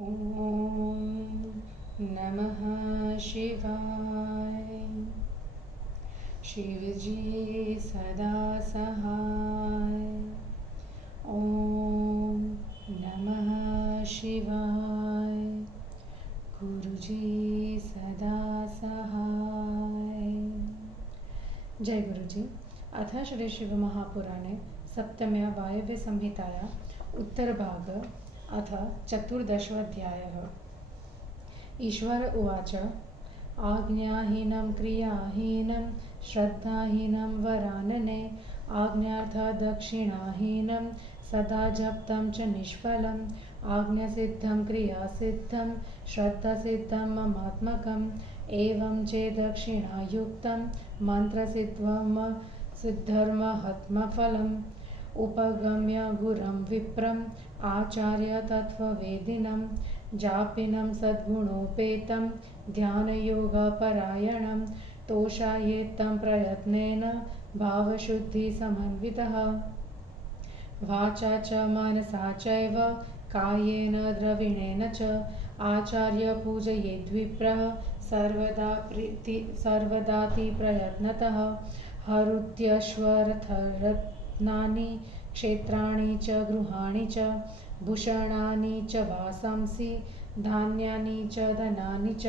ॐ नमः शिवाय। शिवजी सदा सहाय। ॐ नमः शिवाय। गुरुजी सदा सहाय। जय गुरुजी। अथ श्री शिवमहापुराणे सप्तम्या वायव्यसंहिताया उत्तरभाग अथ चतुर्दशोऽध्यायः। ईश्वर उवाच। आज्ञाहीनं क्रियाहीनं श्रद्धाहीनं वरानने आज्ञार्थदक्षिणाहीनं सदा जप्तं च निष्फलम् आज्ञासिद्धं क्रियासिद्धं श्रद्धासिद्धं ममात्मकम् एवं चेदक्षिणायुक्तं मन्त्रसिद्धं सिद्धर्महत्मफलम् उपगम्य गुरं विप्रम् आचार्य तत्त्ववेदिनं जापिनं सद्गुणोपेतं ध्यानयोगपरायणं तोषायेत्तं प्रयत्नेन भावशुद्धिसमन्वितः वाचा च मनसा चैव कायेन द्रविणेन च आचार्य पूजयेद्विप्रः सर्वदाति प्रयत्नतः हरुत्यश्वरथरत्नानि क्षेत्राणि च गृहाणि च भूषणानि च वासांसि धान्यानि च धनानि च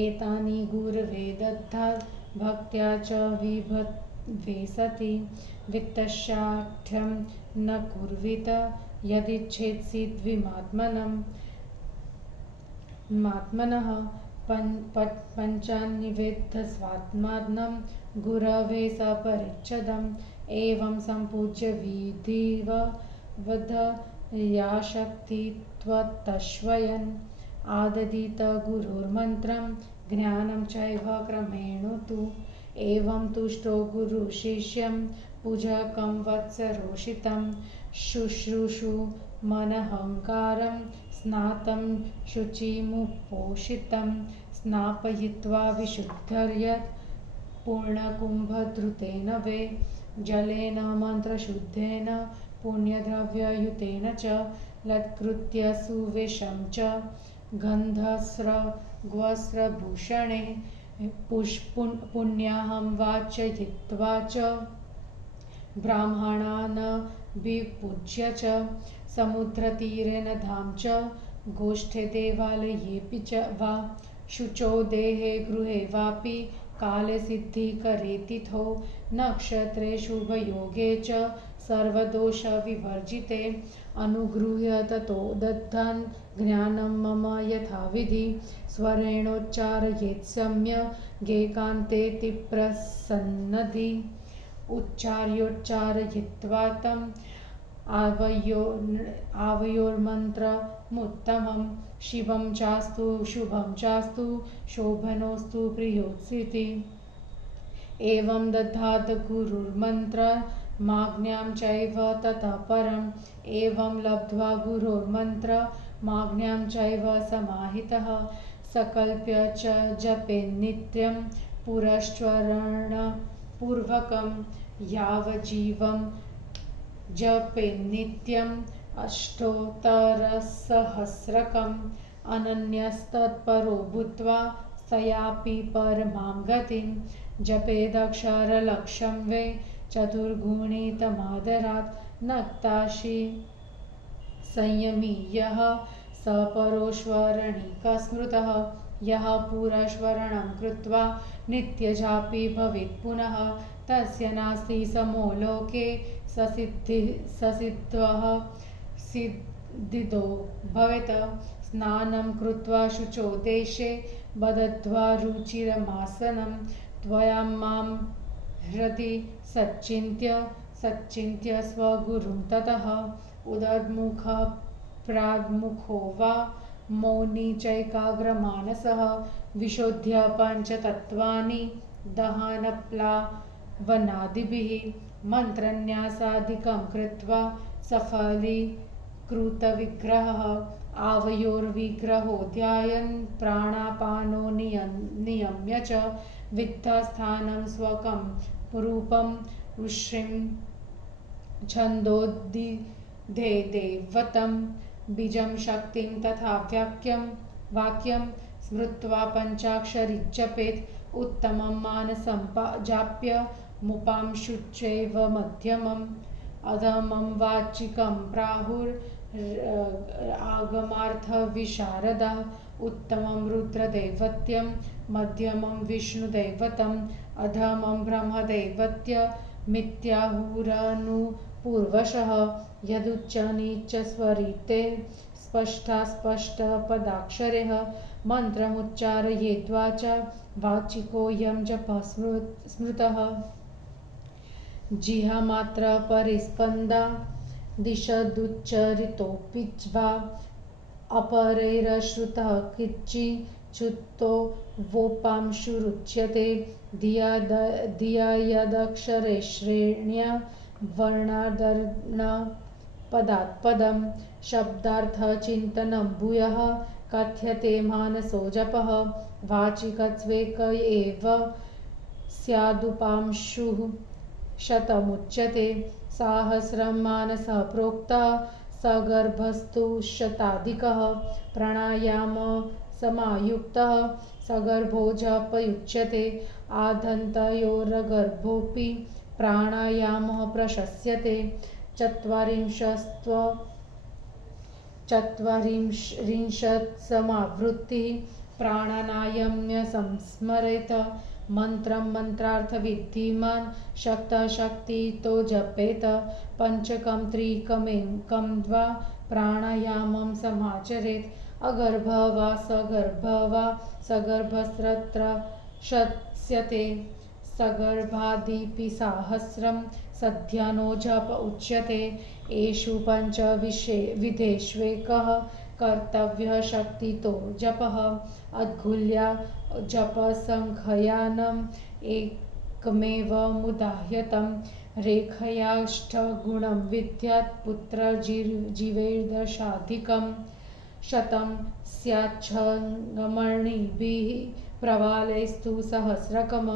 एतानि गुरवे दत्तात् भक्त्या च विभवेसति वित्तशाठ्यं न कुर्वीत यदिच्छेत्सिद्विमात्मनः पञ्चान्निवेद्य स्वात्मानं गुरवे सपरिच्छदम् एवं सम्पूज्य विधिवद याशक्तित्वतश्वयन् आददीत गुरुर्मन्त्रं ज्ञानं चैव क्रमेण तु एवं तुष्टो गुरुशिष्यं पूजकं वत्सरोषितं शुश्रूषु मनहङ्कारं स्नातं शुचिमुपोषितं स्नापयित्वा विशुद्धर्यत् पूर्णकुम्भधृतेन वे जलेन मन्त्रशुद्धेन पुण्यद्रव्ययुतेन च लत्कृत्य सुवेशं च गन्धस्रग्वस्त्रभूषणे पुण्याहं वाचयित्वा च ब्राह्मणान् विपूज्य च समुद्रतीरे नदां च गोष्ठे देवालयेऽपि च वा शुचौ देहे गृहे वापि काले सिद्धिकरेतिथौ नक्षत्रे शुभयोगे च सर्वदोषविवर्जिते अनुगृह्य ततो दत्तान् ज्ञानं मम यथाविधि स्वरेणोच्चारयेत् सम्यग् एकान्तेति प्रसन्नधि उच्चार्योच्चारयित्वा तम् आवयोर्मन्त्रमुत्तमं शिवं चास्तु शुभं चास्तु शोभनोऽस्तु प्रियोऽस्ति एवं दद्यात् गुरुर्मन्त्रमाज्ञां चैव ततः परम् एवं लब्ध्वा गुरोर्मन्त्रमाज्ञां चैव समाहितः सकल्प्य च जपेन्नित्यं पुरश्चरणपूर्वकं यावज्जीवं जपेन्नित्यम् अष्टोत्तरसहस्रकम् अनन्यस्तत्परो भूत्वा सयापि परमां गतिं जपेदक्षरलक्षं वे चतुर्गुणितमादरात् नक्ताशि संयमी यः स परोश्वरणिकस्मृतः यः पुरश्वरणं कृत्वा नित्यजापि भवेत् पुनः तस्य नास्ति समो लोके ससिद्धः सिद्धिदो भवेत् स्नानं कृत्वा शुचो देशे बदध्वा रुचिरमासनं त्वया मां हृदि सच्चिन्त्य स्वगुरुं ततः उदद्मुख प्राग्मुखो वा मौनी चैकाग्रमानसः विशोध्य पञ्चतत्त्वानि दहनप्लावनादिभिः मन्त्रन्यासादिकं कृत्वा सफलीकृतविग्रहः आवयोर्विग्रहो ध्यायन् प्राणापानो नियम्य च वित्तस्थानं स्वकं रूपं ऋषिं छन्दोद्दिधे देवतं बीजं शक्तिं तथा वाक्यं स्मृत्वा पञ्चाक्षरी जपेत्। उत्तमं मानसं जाप्य मुपांशुश्चैव मध्यमम् अधमं वाचिकं प्राहुर् आगमार्थविशारदः। उत्तमं रुद्रदैवत्यं मध्यमं विष्णुदैवतम् अधमं ब्रह्मदैवत्यमित्याहुरनुपूर्वशः। यदुच्च नीच स्वरिते स्पष्टपदाक्षरैः मन्त्रमुच्चारयेद्वाचा वाचिकोऽयं जपः स्मृतः। जिह्वामात्र परिस्पन्दा दिशदुच्चरितोऽपि वा अपरैरश्रुतः किञ्चिच्छ्रुतो वोपांशुरुच्यते। धिया यदक्षरैश्रेण्या वर्णादर्न पदात् पदं शब्दार्थचिन्तनं भूयः कथ्यते मानसो जपः। वाचिकत्वेक एव स्यादुपांशुः शतमुच्यते। सहस्रं मानसः प्रोक्तः सगर्भस्तु शताधिकः। प्राणायामसमायुक्तः सगर्भो जपयुच्यते। आदन्तयोरगर्भोऽपि प्राणायामः प्रशस्यते। चत्वारिंशत्समावृत्तिः प्राणानायम्य संस्मरेत। मन्त्रं मन्त्रार्थविधिमान् शक्तितो जपेत। पञ्चकं त्रिकमेकं वा प्राणायामं समाचरेत्। अगर्भः वा सगर्भस्तत्र शत्स्यते। सगर्भादिपि सहस्रं सध्यानो जप उच्यते। एषु पञ्चविधेष्वेकः कर्तव्यः शक्तितो जपः। अद्गुल्या जपसङ्ख्यानम् एकमेव मुदाह्यतं। रेखयाष्टगुणं विद्यात् पुत्रजीवेर्दशाधिकं। शतं स्याच्छमणिभिः प्रवालैस्तु सहस्रकम्।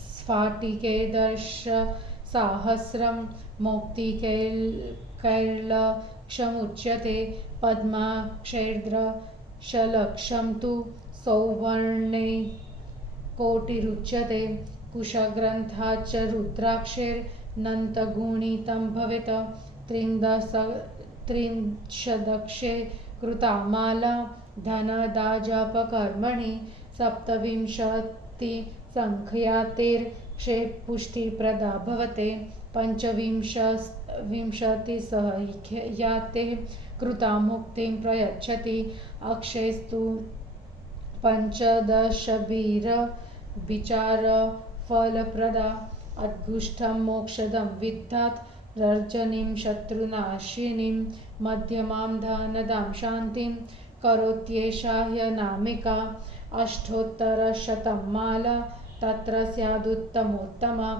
स्फाटिके दशसहस्रं मौक्तिकैर्लक्षमुच्यते। पद्माक्षैर्दशलक्षं तु सौवर्णे कोटिरुच्यते। कुशग्रन्थाच्च रुद्राक्षैरनन्तगुणितं भवेत्। त्रिंशदक्षे कृता माला धनदाजपकर्मणि। सप्तविंशतिसङ्ख्यातेर्क्षे पुष्टिप्रदा भवते। पंचविंशतिसङ्ख्याते कृता मुक्तिं प्रयच्छति। अक्षयस्तु पञ्चदशभिर्विचारफलप्रदा। अद्गुष्ठं मोक्षदं विद्यात् रजनीं शत्रुनाशिनीं। मध्यमां धनदां शान्तिं करोत्येषा ह्यनामिका। अष्टोत्तरशतं माला तत्र स्यादुत्तमोत्तमा।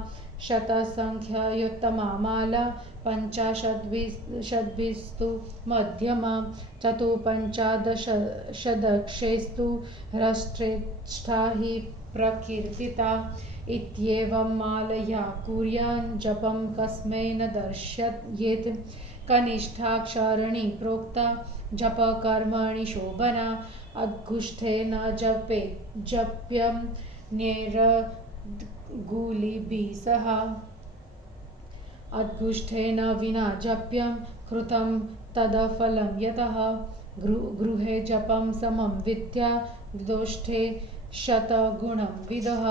शतसङ्ख्यायोत्तमा माला पञ्चाशद्भिस्तु मध्यमा। चतुःपञ्चादशदक्षेस्तु ह्रश्रेष्ठा हि प्रकीर्तिता। इत्येवं मालया कुर्यान् जपं कस्मै न दर्शयेत्। कनिष्ठाक्षराणि प्रोक्ता जपकर्मणि शोभना। अद्गुष्ठेन जप्यं नैरगुलिभिः सह। अद्गुष्ठेन विना जप्यं कृतं तदफलं यतः। गृहे जपं समं विद्या विदोष्ठे शतगुणं विदः।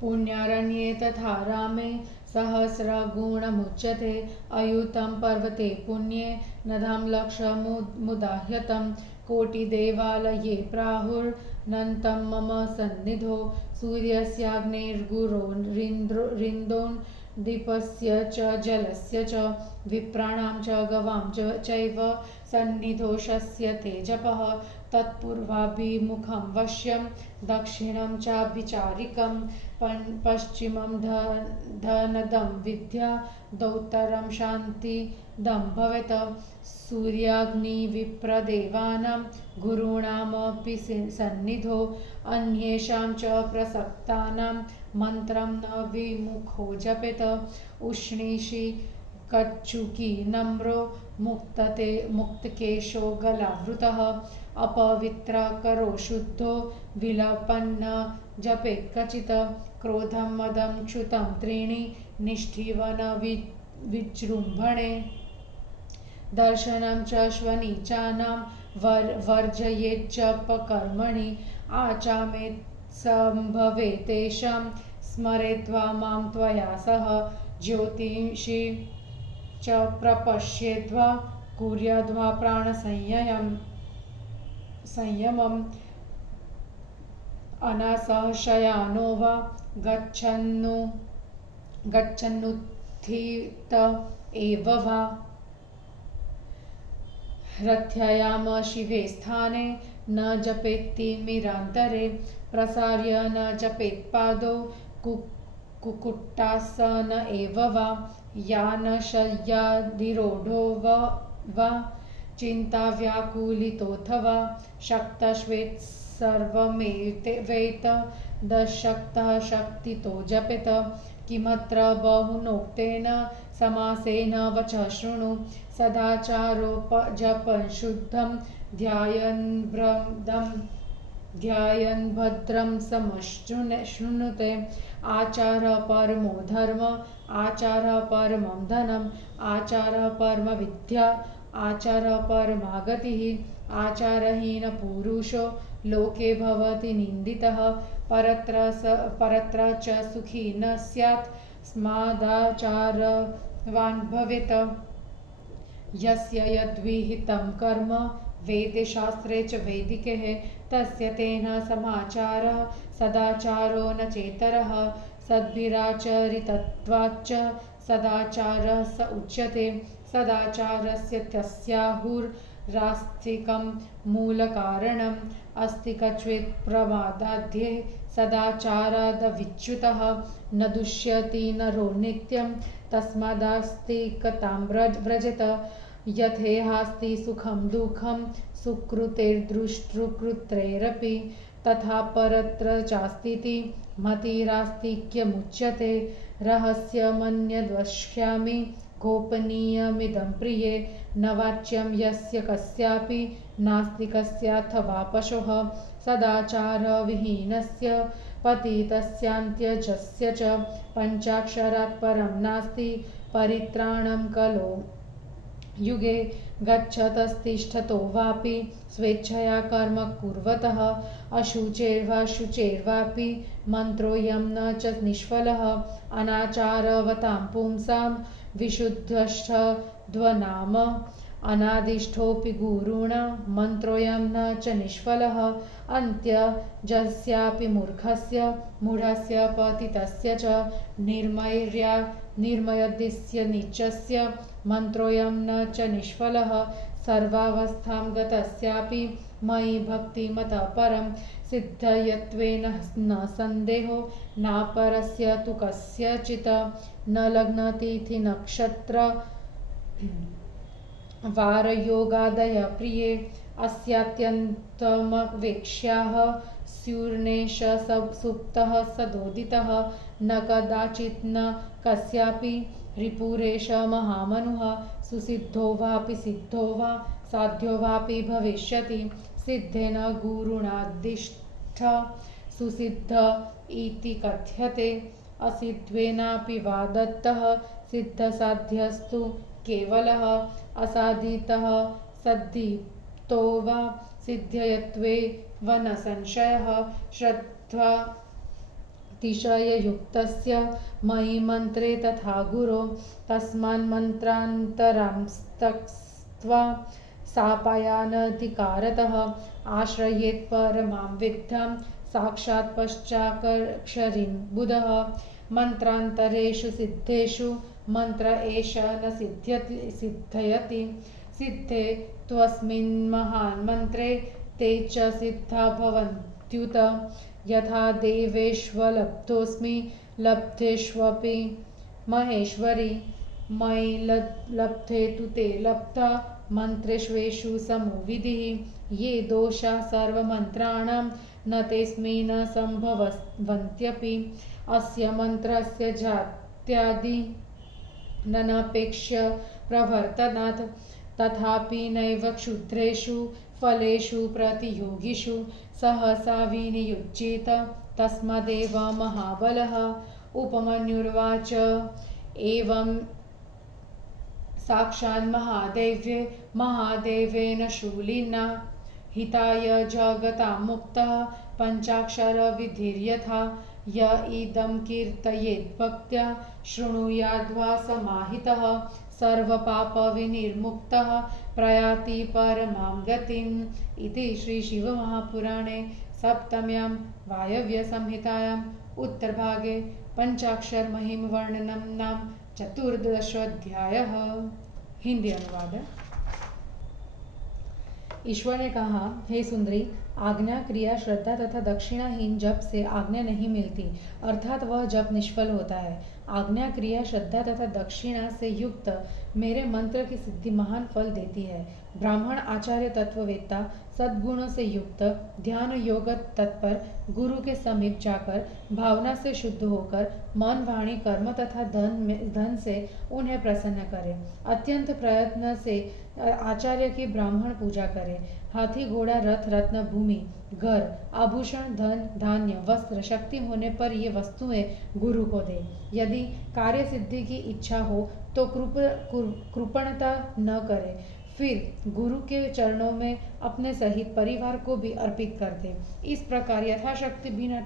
पुण्यारण्ये तथा रामे सहस्रगुणमुच्यते। अयुतं पर्वते पुण्ये नदं लक्षमुदाह्यतं। कोटिदेवालये प्राहुरनन्तं मम सन्निधौ। सूर्यस्याग्नेर्गुरोरिन्दोन् दीपस्य च जलस्य च विप्राणां च गवां चैव सन्निधौ शस्यते जपः। तत्पूर्वाभिमुखं वश्यं दक्षिणं चाभिचारिकं। पश्चिमं धनदं विद्या दौत्तरं शान्तिदं भवेत्। सूर्याग्निविप्रदेवानां गुरूणामपि सन्निधौ। अन्येषां च प्रसक्तानां मन्त्रं न विमुखो जपेत्। उष्णीषि कच्छुकी नम्रो मुक्तकेशो गलावृतः अपवित्रकरो शुद्धो विलपन्न जपेत् क्वचित् क्रोधं मदं क्षुतं त्रीणि निष्ठीवन विजृम्भणे दर्शनं च स्वनीचानां वर्जयेज्जपकर्मणि आचामेत् सम्भवे तेषां स्मरेद्वा मां त्वया सह ज्योतिषि च प्रपश्येद्वा कुर्याद्वा संयमम् अनासशयानो वा गच्छन्नुत्थित एव वा रथ्यायाम शिवे स्थाने न जपेत्तिमिरान्तरे प्रसार्य न जपेत्पादौ कुक्कुटासन एव वा यानशय्याधिरूढो वा चिन्ताव्याकुलितोऽथवा शक्तश्वेत् सर्वमेवेत दशक्तः शक्तितो जपेत किमत्र बहुनोक्तेन समासेन वचः शृणु सदाचारोपजपं शुद्धं ध्यायन् भद्रं समशृणुते आचारः परमो धर्म आचारः परमं धनम् आचारः परमविद्या आचारः परमा गतिः आचारहीनपुरुषो लोके भवति निन्दितः परत्र च सुखी न स्यात् स्मादाचारवान् भवेत् यस्य यद्विहितं कर्म वेदे शास्त्रे च वैदिके तस्य तेन समाचारः सदाचारो न चेतरः सद्भिराचरितत्वाच्च सदाचारः स उच्यते सदाचारस्य तस्याहुरास्तिकं मूलकारणम् अस्ति क्वचित् प्रमादाध्ये सदाचारादविच्युतः न दुष्यति नरो नित्यं तस्मादास्तिकतां व्रजेत यथेहास्ति सुखं दुःखं सुकृतेर्दुष्कृतेरपि तथा परत्र चास्तीति मतिरास्तिक्यमुच्यते रहस्यमन्यद्वक्ष्यामि गोपनीयमिदं प्रिये न वाच्यं यस्य कस्यापि नास्तिकस्याथवा पशोः सदाचारविहीनस्य पतितस्यान्त्यजस्य च पञ्चाक्षरात् परं नास्ति परित्राणं कलो युगे गच्छतस्तिष्ठतो वापि स्वेच्छया कर्म कुर्वतः अशुचेर्वाशुचेर्वापि मन्त्रोऽयं न च निष्फलः अनाचारवतां पुंसां विशुद्धश्चध्वनाम अनादिष्टोऽपि गुरुणा मन्त्रोऽयं न च निष्फलः अन्त्यजस्यापि मूढस्य पतितस्य च निर्मयदिस्य नीचस्य मन्त्रोऽयं न च निष्फलः सर्वावस्थां गतस्यापि मयि भक्तिमतः परं सिद्धयत्वेन न सन्देहो नापरस्य तु कस्यचित् न लग्नतिथि नक्षत्र वारयोगादय प्रिये अस्यात्यन्तमवेक्ष्याः स्युर्नेश सुप्तः सदोदितः न कदाचित् न कस्यापि रिपुरेश महामनुः सुसिद्धो वापि सिद्धो वा साध्यो वापि भविष्यति सिद्धेन गुरुणादिष्ट सुसिद्ध इति कथ्यते असिद्धेनापि वा दत्तः सिद्धसाध्यस्तु केवलः असाधितः सद्दीप्तो वा सिद्ध्यत्वे वन संशयः श्रद्धातिशययुक्तस्य मयि मन्त्रे तथा गुरो तस्मान्मन्त्रान्तरांस्तक्त्वा सापायानधिकारतः आश्रयेत् परमां विद्यां साक्षात् पश्चाक्षरीं बुधः मन्त्रान्तरेषु सिद्धेषु मन्त्र एष न सिद्धयति सिद्धे त्वस्मिन् महान् मन्त्रे ते च सिद्धा भवन्त्युत यथा देवेष्वलब्धोऽस्मि लब्धेष्वपि महेश्वरी मयि लब्धे तु ते लब्धा मन्त्रेष्वेषु समो विधिः ये दोषाः सर्वमन्त्राणां न तेऽस्मिन् सम्भवन्त्यपि अस्य मन्त्रस्य जात्यादि ननपेक्ष्य प्रवर्तनात् तथापि नैव क्षुद्रेषु फलेषु प्रतियोगिषु सहसा विनियुज्येत तस्मादेव महाबलः। उपमन्युर्वाच एवं साक्षान्महादेव्ये महादेवेन शूलिना हिताय जगतां मुक्तः पञ्चाक्षरविधिर्यथा य इदं कीर्तयेद्भक्त्या शृणुयाद्वा समाहितः सर्वपापविनिर्मुक्तः प्रयाति परमां गतिम्। इति श्रीशिवमहापुराणे सप्तम्यां वायव्यसंहितायाम् उत्तरभागे पंचाक्षरमहिमवर्णनं नाम चतुर्दशोऽध्यायः। हिंदी अनुवाद। ईश्वर ने कहा, हे सुंदरी, आज्ञा, क्रिया, श्रद्धा तथा दक्षिणाहीन जप से आज्ञा नहीं मिलती, अर्थात वह जप निष्फल होता है। आज्ञा, क्रिया, श्रद्धा तथा दक्षिणा से युक्त मेरे मंत्र की सिद्धि महान फल देती है। ब्राह्मण, आचार्य, तत्ववेत्ता, सद्गुणों से युक्त, ध्यान योग तत्पर, गुरु के समीप जाकर भावना से शुद्ध होकर मन, वाणी, कर्म तथा धन से उन्हें प्रसन्न करे। अत्यंत प्रयत्न से आचार्य की ब्राह्मण पूजा करे। हाथी, घोड़ा, रथ, रत्न, भूमि, घर, आभूषण, धन, धान्य, वस्त्र, शक्ति होने पर ये वस्तुएं गुरु को दे। यदि कार्य सिद्धि की इच्छा हो तो कृपणता न करे, फिर गुरु के चरणों में अपने सहित परिवार को भी अर्पित कर दे। इस प्रकार यथाशक्ति बिना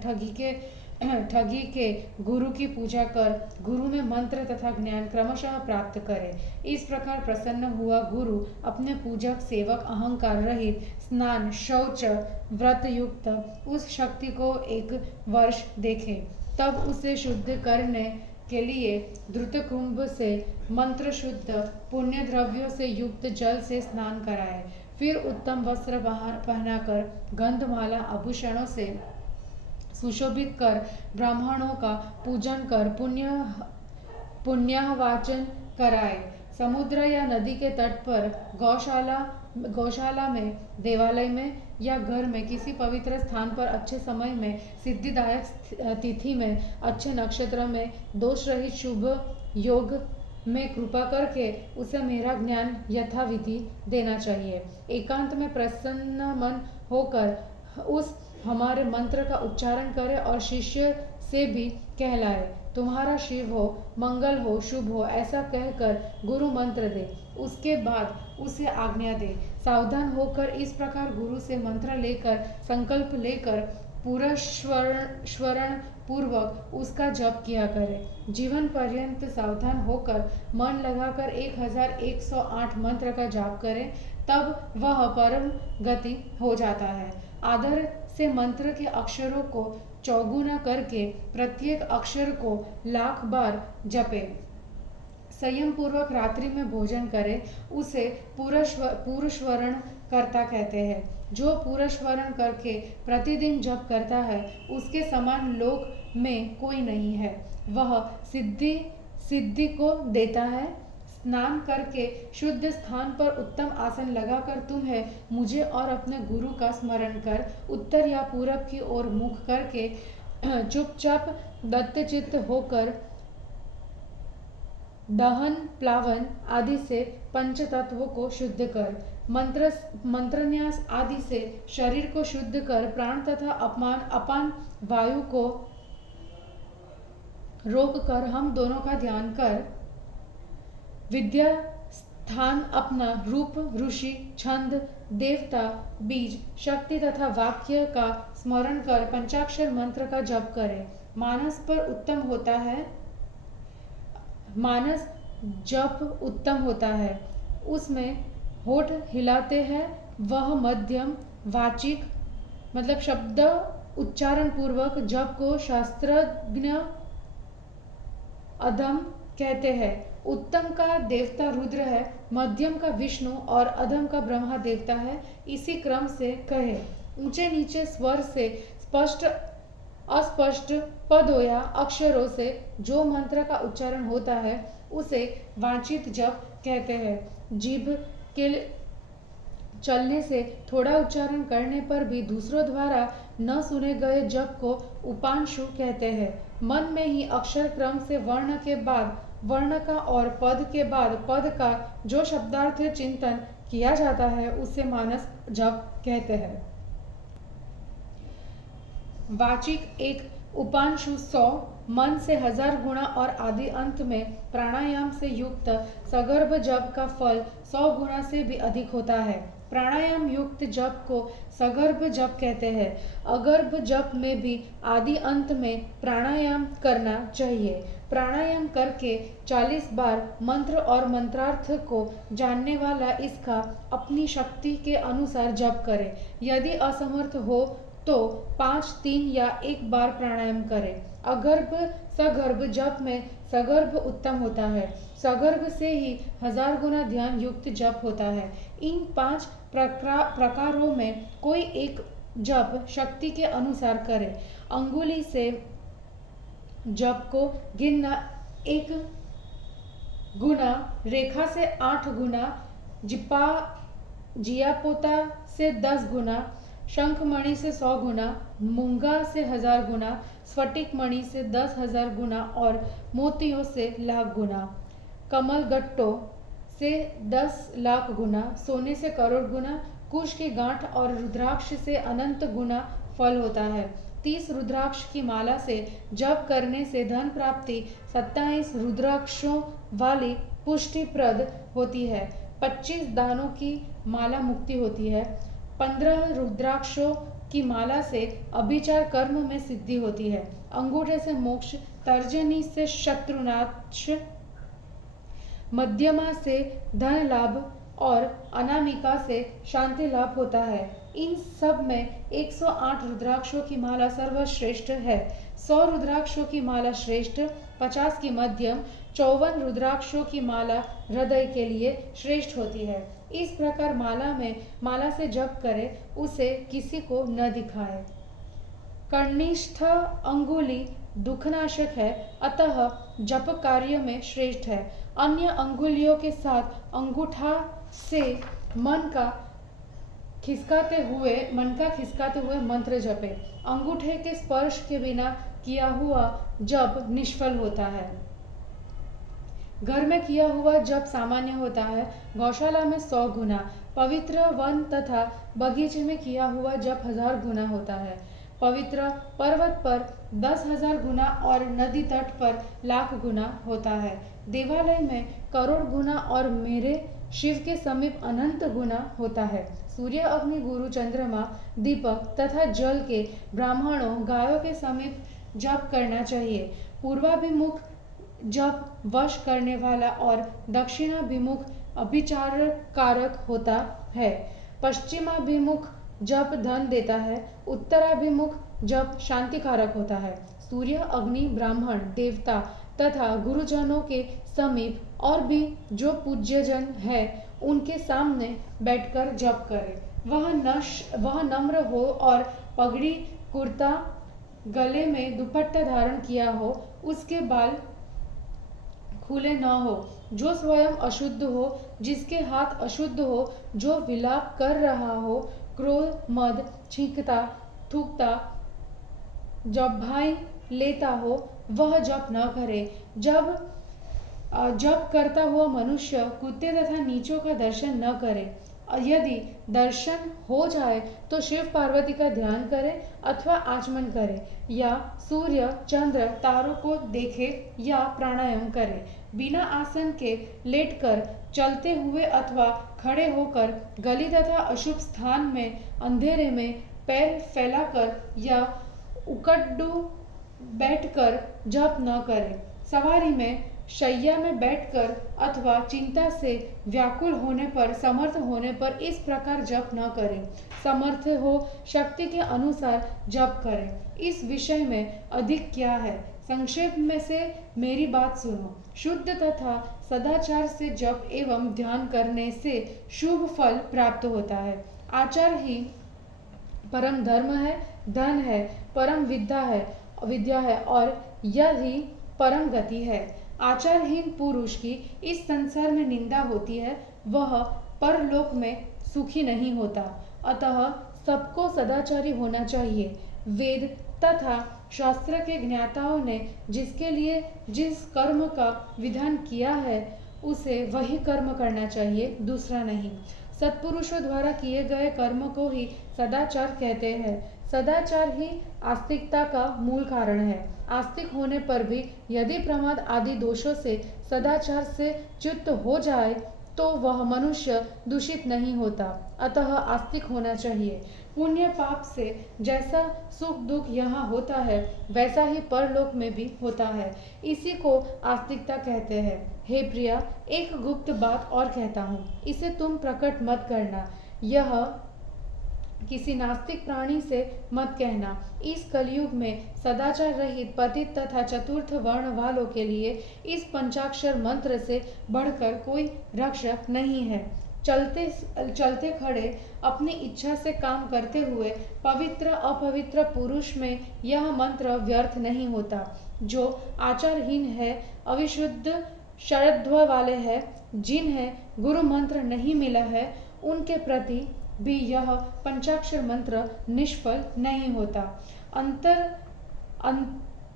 ठगी के गुरु की पूजा कर गुरु में मंत्र तथा ज्ञान क्रमशः प्राप्त करे। इस प्रकार प्रसन्न हुआ गुरु अपने पूजक सेवक अहंकार रहित, स्नान, शौच, व्रत युक्त उस शक्ति को 1 वर्ष देखे, तब उसे शुद्ध करने के लिए द्रुतकुंभ से मंत्र शुद्ध पुण्य द्रव्यों से युक्त जल से स्नान कराए। फिर उत्तम वस्त्र पहनाकर गंधमाला आभूषणों से सुशोभित कर ब्राह्मणों का पूजन कर पुण्याहवाचन कराए। समुद्र या नदी के तट पर, गौशाला में, देवालय में या घर में किसी पवित्र स्थान पर अच्छे समय में, सिद्धिदायक तिथि में, अच्छे नक्षत्र में, दोष रहित शुभ योग में कृपा करके उसे मेरा ज्ञान यथाविधि देना चाहिए। एकांत में प्रसन्न मन होकर उस हमारे मंत्र का उच्चारण करे और शिष्य से भी कहलाए, तुम्हारा शिव हो, मंगल हो, शुभ हो, ऐसा कहकर गुरु मंत्र दे। उसके बाद उसे आज्ञा दे। सावधान होकर इस प्रकार गुरु से मंत्र लेकर, संकल्प लेकर पूरा स्वरण पूर्वक उसका जप किया करे। जीवन पर्यंत सावधान होकर मन लगाकर 1108 मंत्र का जाप करे, तब वह परम गति हो जाता है। आदर से मंत्र के अक्षरों को चौगुना करके प्रत्येक अक्षर को 1,00,000 बार जपे। संयम पूर्वक रात्रि में भोजन करे, उसे पूर्वस्वरण करता कहते हैं। जो पूर्वस्वरण करके प्रतिदिन जप करता है, उसके समान लोक में कोई नहीं है। वह सिद्धि को देता है। स्नान करके शुद्ध स्थान पर उत्तम आसन लगाकर तुम्हें मुझे और अपने गुरु का स्मरण कर उत्तर या पूरब की ओर मुख करके चुपचाप दत्तचित्त होकर दहन, प्लावन आदि से पंच तत्वों को शुद्ध कर, मंत्रन्यास आदि से शरीर को शुद्ध कर, प्राण तथा अपान वायु को रोक कर हम दोनों का ध्यान कर, विद्या स्थान अपना रूप, ऋषि, छंद, देवता, बीज, शक्ति तथा वाक्य का स्मरण कर पंचाक्षर मंत्र का जप करे। मानस जप उत्तम होता है, उसमें होठ हिलाते हैं। वह मध्यम वाचिक मतलब शब्द उच्चारण पूर्वक जप को शास्त्रज्ञ अधम कहते हैं। उत्तम का देवता रुद्र है, मध्यम का विष्णु और अधम का ब्रह्मा देवता है। इसी क्रम से कहे। ऊंचे नीचे स्वर से स्पष्ट अस्पष्ट पदों या अक्षरों से जो मंत्र का उच्चारण होता है उसे वांछित जप कहते हैं। जीभ के चलने से थोड़ा उच्चारण करने पर भी दूसरों द्वारा न सुने गए जप को उपांशु कहते हैं। मन में ही अक्षर क्रम से वर्ण के बाद वर्ण का और पद के बाद पद का जो शब्दार्थ चिंतन किया जाता है उसे मानस जप कहते हैं। वाचिक एक उपांशु 100 मन से 1000 गुणा और आदि अंत में प्राणायाम से युक्त सगर्भ जप का फल 100 गुणा से भी अधिक होता है। प्राणायाम युक्त जप को सगर्भ जप कहते हैं। अगर्भ जप में भी आदि अंत में प्राणायाम करना चाहिए। प्राणायाम करके 40 बार मंत्र और मंत्रार्थ को जानने वाला इसका अपनी शक्ति के अनुसार जप करे। यदि असमर्थ हो तो 5, 3 या 1 बार प्राणायाम करें। अगर्भ सगर्भ जप में सगर्भ उत्तम होता है। सगर्भ से ही 1000 गुना ध्यान युक्त जप होता है। इन 5 प्रकारों में कोई एक जप शक्ति के अनुसार करे। अंगुली से जप को गिनना 1 गुना, रेखा से 8 गुना, जियापोता से 10 गुना, शंखमणि से 100 गुना, मूंगा से 1000 गुना, स्फटिक मणि से 10,000 गुना और मोतियों से लाख गुना, कमल गट्टों से 10 लाख गुना, सोने से करोड़ गुना, कुश की गांठ और रुद्राक्ष से अनंत गुना फल होता है। 30 रुद्राक्ष की माला से जप करने से धन प्राप्ति, 27 रुद्राक्षों वाली पुष्टिप्रद होती है। 25 दानों की माला मुक्ति होती है। 15 रुद्राक्षों की माला से अभिचार कर्म में सिद्धि होती है। अंगूठे से मोक्ष, तर्जनी से शत्रुनाश, मध्यमा से धन लाभ और अनामिका से शांति लाभ होता है। इन सब में 108 रुद्राक्षों की माला सर्वश्रेष्ठ है। 100 रुद्राक्षों की माला श्रेष्ठ, 50 की मध्यम, 54 रुद्राक्षों की माला हृदय के लिए श्रेष्ठ होती है। इस प्रकार माला से जप करे, उसे किसी को न दिखाए। कनिष्ठ अंगुली दुखनाशक है, अतः जप कार्य में श्रेष्ठ है। अन्य अंगुलियों के साथ अंगूठा से मन का खिसकाते हुए मंत्र जपे। अंगूठे के स्पर्श के बिना किया हुआ जप निष्फल होता है। घर में किया हुआ जप सामान्य होता है। गौशाला में 100 गुना, पवित्र वन तथा बगीचे में किया हुआ जप 1000 गुना होता है। पवित्र पर्वत पर 10,000 गुना और नदी तट पर लाख गुना होता है। देवालय में करोड़ गुना और मेरे शिव के समीप अनंत गुना होता है। सूर्य, अग्नि, गुरु, चंद्रमा, दीपक तथा जल के ब्राह्मणों, गायों के समीप जप करना चाहिए। पूर्वाभिमुख जप वश करने वाला और दक्षिणाभिमुख अभिचार कारक होता है। पश्चिमाभिमुख जप धन देता है। उत्तराभिमुख जप शांति कारक होता है। सूर्य, अग्नि, ब्राह्मण, देवता तथा गुरुजनों के समीप और भी जो पूज्यजन है उनके सामने बैठकर जप करे। वह नम्र हो और पगड़ी, कुर्ता, गले में दुपट्टा धारण किया हो, उसके बाल खुले न हो, जो स्वयं अशुद्ध हो, जिसके हाथ अशुद्ध हो, जो विलाप कर रहा हो, क्रोध, मद, छींकता, थूकता, जबाई लेता हो, वह जप न करे। जप करता हुआ मनुष्य कुत्ते तथा नीचों का दर्शन न करे। यदि दर्शन हो जाए तो शिव पार्वती का ध्यान करे अथवा आचमन करे, या सूर्य, चंद्र, तारों को देखे या प्राणायाम करे। बिना आसन के लेटकर, चलते हुए अथवा खड़े होकर गली तथा अशुभ स्थान में अंधेरे में पैर फैलाकर या उकड्डू बैठकर जप न करे। सवारी में, शैया में बैठकर अथवा चिंता से व्याकुल होने पर, समर्थ होने पर इस प्रकार जप न करें। समर्थ हो, शक्ति के अनुसार जप करें। इस विषय में अधिक क्या है, संक्षेप में से मेरी बात सुनो। शुद्ध तथा सदाचार से जप एवं ध्यान करने से शुभ फल प्राप्त होता है। आचार ही परम धर्म है, धन है, परम विद्या है और यही परम गति है। आचारहीन पुरुष की इस संसार में निंदा होती है, वह परलोक में सुखी नहीं होता। अतः सबको सदाचारी होना चाहिए। वेद तथा शास्त्र के ज्ञाताओं ने जिसके लिए जिस कर्म का विधान किया है उसे वही कर्म करना चाहिए, दूसरा नहीं। सत्पुरुषों द्वारा किए गए कर्म को ही सदाचार कहते हैं। सदाचार ही आस्तिकता का मूल कारण है। आस्तिक होने पर भी यदि प्रमाद आदि दोषों से सदाचार से च्युत हो जाए तो वह मनुष्य दूषित नहीं होता। अतः आस्तिक होना चाहिए। पुण्य पाप से जैसा सुख दुख यहाँ होता है वैसा ही परलोक में भी होता है। इसी को आस्तिकता कहते हैं। हे प्रिया, एक गुप्त बात और कहता हूँ, इसे तुम प्रकट मत करना। यह किसी नास्तिक प्राणी से मत कहना। इस कलयुग में सदाचार रहित पतित तथा चतुर्थ वर्ण वालों के लिए इस पंचाक्षर मंत्र से बढ़कर कोई रक्षक नहीं है। चलते खड़े अपनी इच्छा से काम करते हुए पवित्र अपवित्र पुरुष में यह मंत्र व्यर्थ नहीं होता। जो आचारहीन है, अविशुद्ध शरद्व वाले हैं, जिन्हें गुरु मंत्र नहीं मिला है, उनके प्रति भी यह पंचाक्षर मंत्र निष्फल नहीं होता।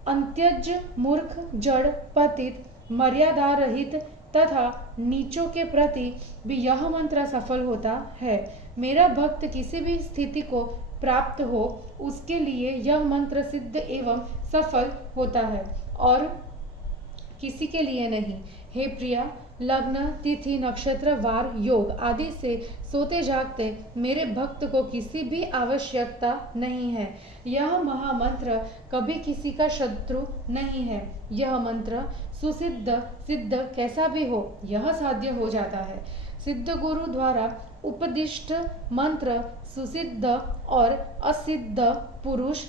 अंत्यज मूर्ख जड़ पतित मर्यादा रहित तथा नीचों के प्रति भी यह मंत्र सफल होता है। मेरा भक्त किसी भी स्थिति को प्राप्त हो उसके लिए यह मंत्र सिद्ध एवं सफल होता है और किसी के लिए नहीं। हे प्रिया, लग्न तिथि नक्षत्र वार योग आदि से सोते जागते मेरे भक्त को किसी भी आवश्यकता नहीं है। यह महामंत्र कभी किसी का शत्रु नहीं है। यह मंत्र सुसिद्ध सिद्ध कैसा भी हो यह साध्य हो जाता है। सिद्ध गुरु द्वारा उपदिष्ट मंत्र सुसिद्ध और असिद्ध पुरुष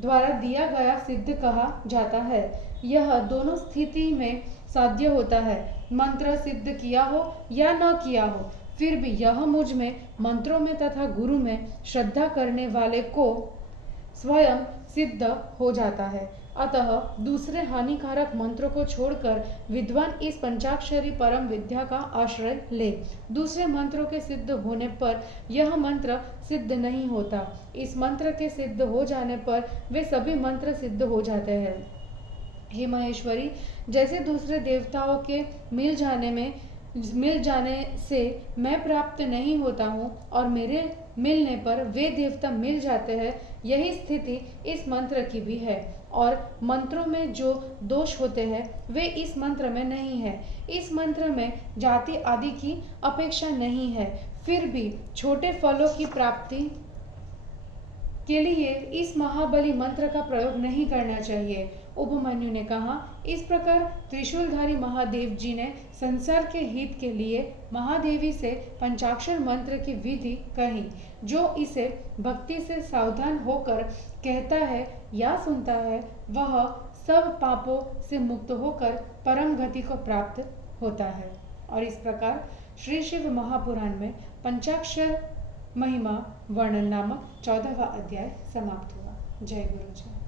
द्वारा दिया गया सिद्ध कहा जाता है। यह दोनों स्थिति में साध्य होता है। मंत्र सिद्ध किया हो या न किया हो, फिर भी यह मुझ में मंत्रों में तथा गुरु में श्रद्धा करने वाले को स्वयं सिद्ध हो जाता है। अतः दूसरे हानिकारक मंत्रों को छोड़कर विद्वान इस पंचाक्षरी परम विद्या का आश्रय ले। दूसरे मंत्रों के सिद्ध होने पर यह मंत्र सिद्ध नहीं होता। इस मंत्र के सिद्ध हो जाने पर वे सभी मंत्र सिद्ध हो जाते हैं। हे महेश्वरी, जैसे दूसरे देवताओं के मिल जाने से मैं प्राप्त नहीं होता हूँ और मेरे मिलने पर वे देवता मिल जाते हैं, यही स्थिति इस मंत्र की भी है। और मंत्रों में जो दोष होते हैं वे इस मंत्र में नहीं है। इस मंत्र में जाति आदि की अपेक्षा नहीं है। फिर भी छोटे फलों की प्राप्ति के लिए इस महाबली मंत्र का प्रयोग नहीं करना चाहिए। उपमन्यु ने कहा, इस प्रकार त्रिशूलधारी महादेव जी ने संसार के हित के लिए महादेवी से पंचाक्षर मंत्र की विधि कही। जो इसे भक्ति से सावधान होकर कहता है या सुनता है वह सब पापों से मुक्त होकर परम गति को प्राप्त होता है। और इस प्रकार श्री शिव महापुराण में पंचाक्षर महिमा वर्णन नामक 14वां अध्याय समाप्त हुआ। जय गुरु जी।